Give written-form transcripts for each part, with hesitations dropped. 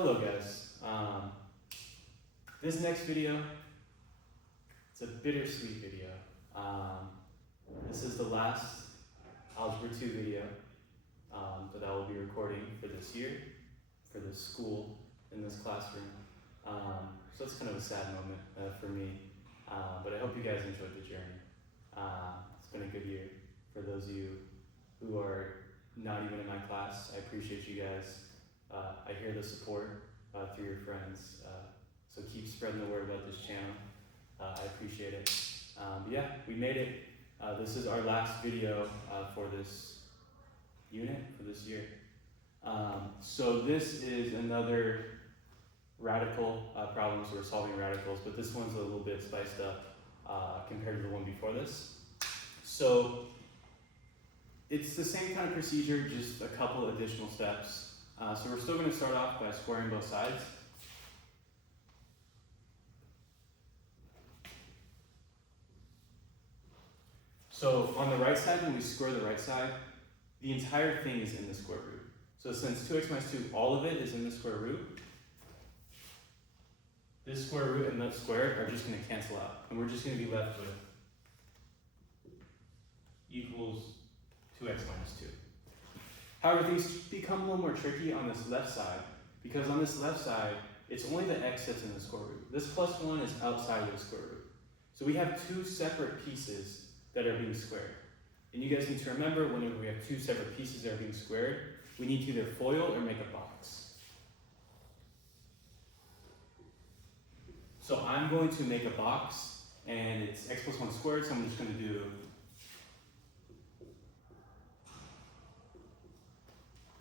Hello guys. This next video, it's a bittersweet video. This is the last Algebra 2 video that I will be recording for this year, for this school, in this classroom. So it's kind of a sad moment for me, but I hope you guys enjoyed the journey. It's been a good year for those of you who are not even in my class. I appreciate you guys. I hear the support through your friends, so keep spreading the word about this channel. I appreciate it. But yeah, we made it. This is our last video for this unit, for this year. So this is another radical problem, so we're solving radicals, but this one's a little bit spiced up compared to the one before this. So it's the same kind of procedure, just a couple additional steps. So we're still going to start off by squaring both sides. So on the right side, when we square the right side, the entire thing is in the square root. So since 2x minus 2, all of it is in the square root, this square root and that square are just going to cancel out. And we're just going to be left with equals 2x minus 2. However, things become a little more tricky on this left side, because on this left side, it's only the x that's in the square root. This plus 1 is outside of the square root. So we have two separate pieces that are being squared. And you guys need to remember, whenever we have two separate pieces that are being squared, we need to either FOIL or make a box. So I'm going to make a box, and it's x plus 1 squared, so I'm just going to do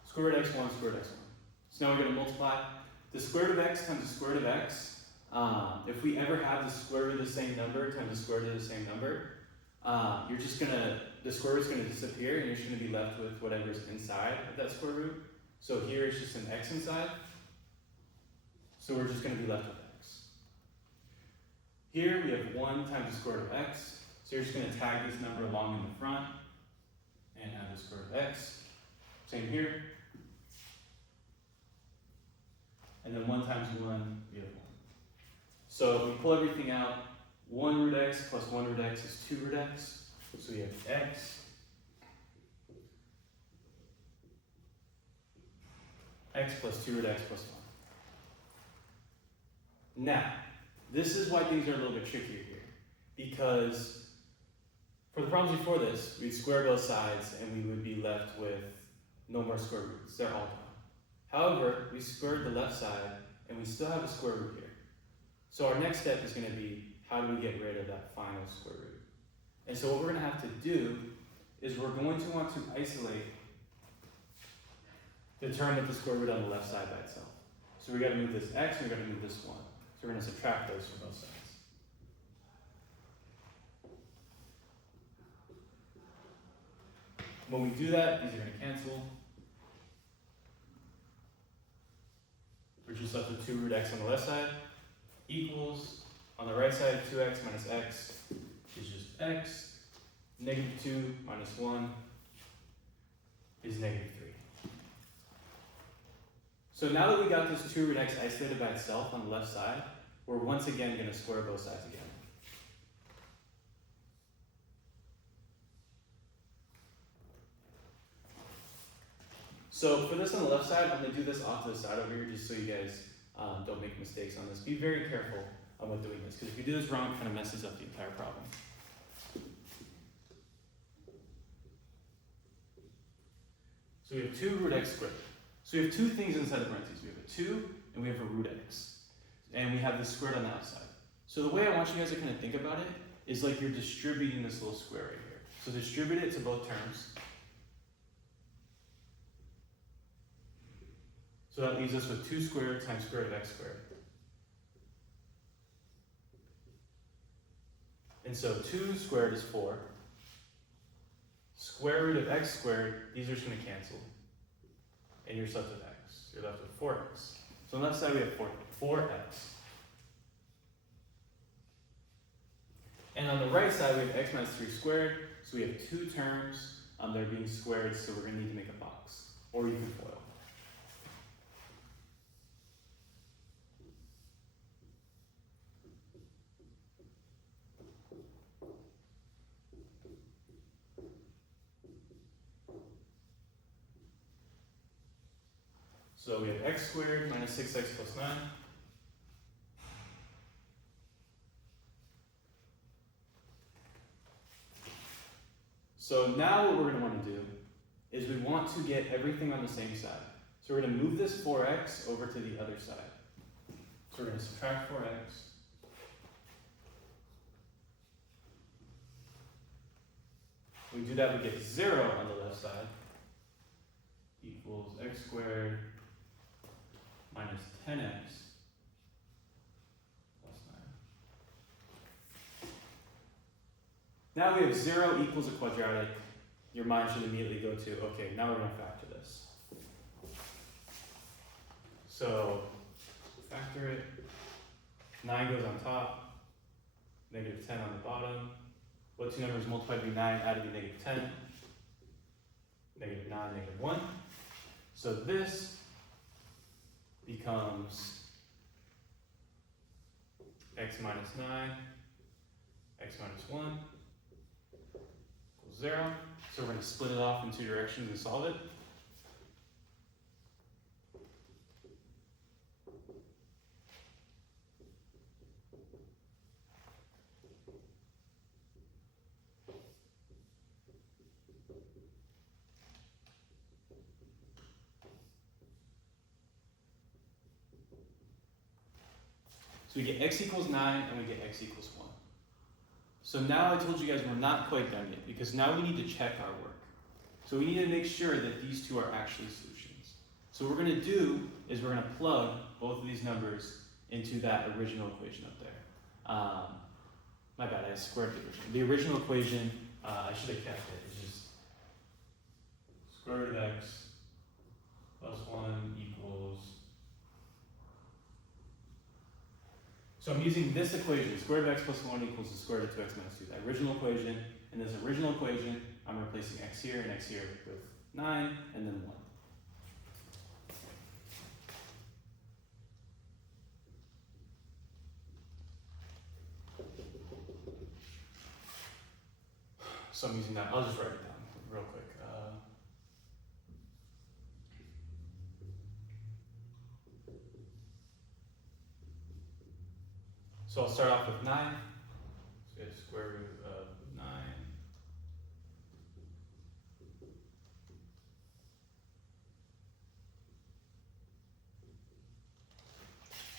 square root x1, square root x1. So now we're going to multiply the square root of x times the square root of x. If we ever have the square root of the same number times the square root of the same number, the square root is going to disappear, and you're just going to be left with whatever's inside of that square root. So here it's just an x inside. So we're just going to be left with x. Here we have 1 times the square root of x. So you're just going to tag this number along in the front and have the square root of x. Same here. And then 1 times 1, we have 1. So if we pull everything out, 1 root x plus 1 root x is 2 root x. So we have x plus 2 root x plus 1. Now, this is why things are a little bit trickier here, because for the problems before this, we'd square both sides and we would be left with no more square roots. They're all gone. However, we squared the left side and we still have a square root here. So our next step is going to be, how do we get rid of that final square root? And so what we're going to have to do is we're going to want to isolate the term with the square root on the left side by itself. So we got to move this x and we got to move this 1. So we're going to subtract those from both sides. When we do that, these are going to cancel. We're just left with 2 root x on the left side equals, on the right side, 2x minus x is just x. Negative 2 minus 1 is negative 3. So now that we got this 2 root x isolated by itself on the left side, we're once again going to square both sides again. So for this on the left side, I'm going to do this off to the side over here just so you guys don't make mistakes on this. Be very careful about doing this, because if you do this wrong, it kind of messes up the entire problem. So we have 2 root x squared. So we have two things inside the parentheses. We have a 2 and we have a root x. And we have this squared on the outside. So the way I want you guys to kind of think about it is like you're distributing this little square right here. So distribute it to both terms. So that leaves us with 2 squared times square root of x squared. And so 2 squared is 4. Square root of x squared, these are just going to cancel. And you're left with x. You're left with 4x. So on the left side we have 4x. And on the right side we have x minus 3 squared. So we have 2 terms that are being squared, so we're going to need to make a box. Or you can FOIL. So we have x squared minus 6x plus 9. So now what we're going to want to do is we want to get everything on the same side. So we're going to move this 4x over to the other side. So we're going to subtract 4x. We do that, we get 0 on the left side equals x squared minus 10x plus 9. Now we have 0 equals a quadratic. Your mind should immediately go to, okay, now we're going to factor this. So factor it. 9 goes on top, negative 10 on the bottom. What two numbers multiplied by 9 added to negative 10? Negative 9, negative 1. So this becomes x minus 9, x minus 1 equals 0. So we're going to split it off in two directions and solve it. So we get x equals 9 and we get x equals 1. So now I told you guys we're not quite done yet because now we need to check our work. So we need to make sure that these two are actually solutions. So what we're going to do is we're going to plug both of these numbers into that original equation up there. My bad, I squared the original. The original equation, I should have kept it. It's just square root of x plus 1 equals. So I'm using this equation, square root of x plus 1 equals the square root of 2x minus 2. That original equation. In this original equation, I'm replacing x here and x here with 9 and then 1. So I'm using that. I'll just write it down real quick. So I'll start off with 9. So we have square root of 9.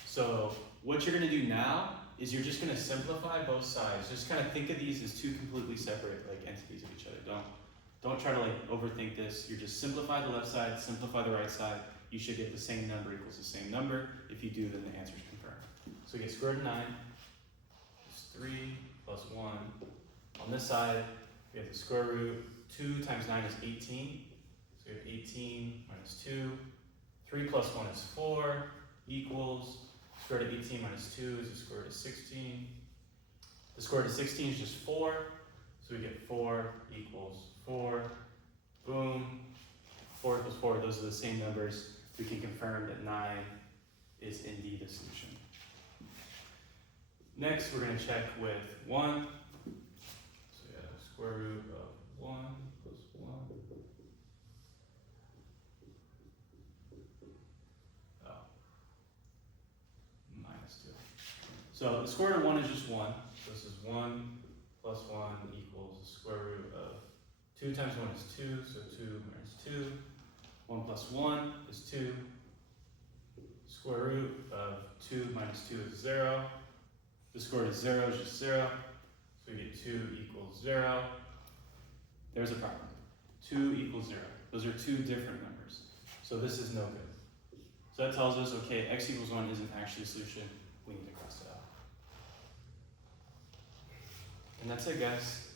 So what you're going to do now is you're just going to simplify both sides. Just kind of think of these as two completely separate entities of each other. Don't try to overthink this. You just simplify the left side, simplify the right side. You should get the same number equals the same number. If you do, then the answer is confirmed. So we get square root of 9 is 3 plus 1. On this side, we have the square root. 2 times 9 is 18. So we have 18 minus 2. 3 plus 1 is 4 equals square root of 18 minus 2 is the square root of 16. The square root of 16 is just 4. So we get 4 equals 4. Boom. 4 equals 4. Those are the same numbers. We can confirm that 9 is indeed a solution. Next, we're going to check with 1. So we have square root of 1 plus 1. Oh. Minus 2. So the square root of 1 is just 1. So this is 1 plus 1 equals the square root of 2 times 1 is 2. So 2 minus 2. 1 plus 1 is 2. Square root of 2 minus 2 is 0. The square root of 0 is just 0. So we get 2 equals 0. There's a problem. 2 equals 0. Those are two different numbers. So this is no good. So that tells us, okay, x equals 1 isn't actually a solution. We need to cross it out. And that's it, guys.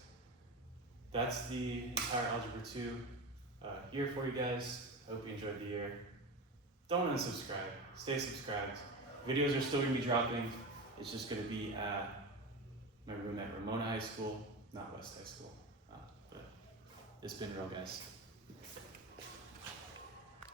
That's the entire Algebra 2 year for you guys. I hope you enjoyed the year. Don't unsubscribe. Stay subscribed. Videos are still going to be dropping. It's just going to be at my room at Ramona High School, not West High School. But it's been real, guys.